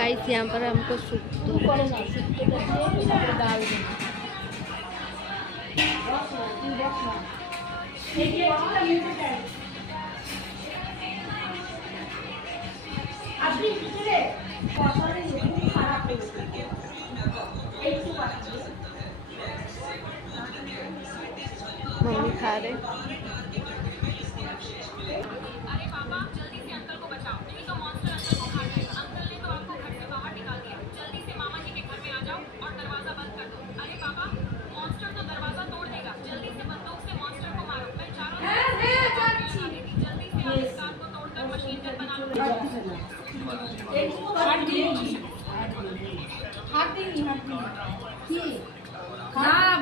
Guys यहाँ पर हमको सुक्तो डाल देना। मम्मी खा रहे।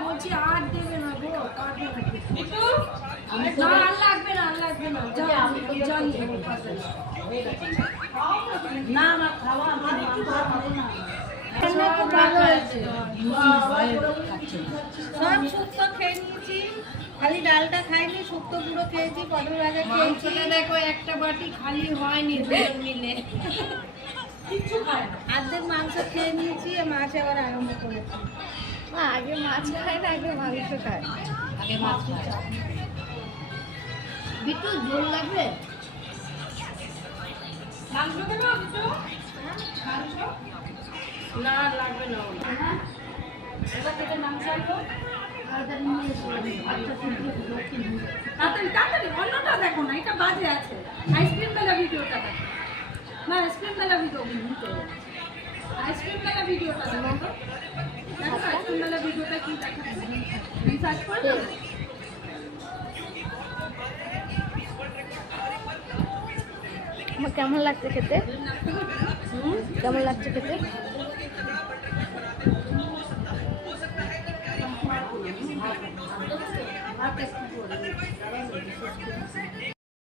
বলছি আর দেবে না গো, লাগবে না লাগবে না, না না খাওয়া আমার ভালো হয়েছে। সব শুক্তো খেয়ে নিয়েছি, খালি ডালটা খাইনি, শুক্তো পুরো খেয়েছি, পটল ভাজা খেয়েছি। দেখো একটা বাটি খালি হয়নি দুজন মিলে, অর্ধেক মাংস খেয়ে নিয়েছি, মাছ আবার আরম্ভ করেছি। আগে মাছ খায় না, আগে মাংস খায়। আগে মাছ খায়। বিট্টু ঝোল লাগবে? মাংস দেবো বিট্টু? মাংস না লাগবে না, এবার থেকে মাংস আনবো। তাড়াতাড়ি তাড়াতাড়ি অন্যটা দেখো না, এটা বাজে আছে। আইসক্রিম মেলা ভিডিওটা দেখো না, আইসক্রিম মেলা ভিডিও, আইসক্রিম মেলা ভিডিওটা দেখো। দেখো আইসক্রিম মেলা ভিডিওটা কি দেখো, রিসার্চ করো। কেমন লাগছে খেতে? কেমন লাগছে খেতে?